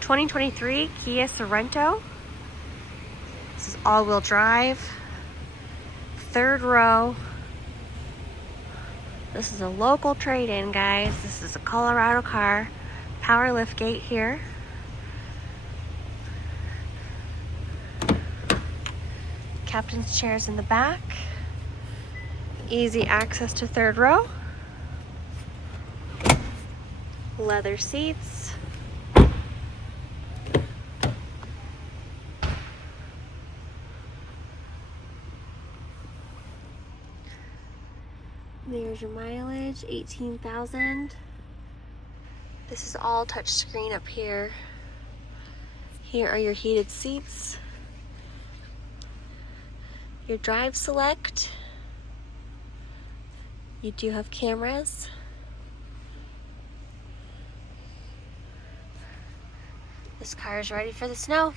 2023 Kia Sorento. This is all-wheel drive, third row. This is a local trade-in, guys. This is a Colorado car. Power liftgate here. Captain's chairs in the back. Easy access to third row. Leather seats. There's your mileage, 18,000. This is all touchscreen up here. Here are your heated seats. Your drive select. You do have cameras. This car is ready for the snow.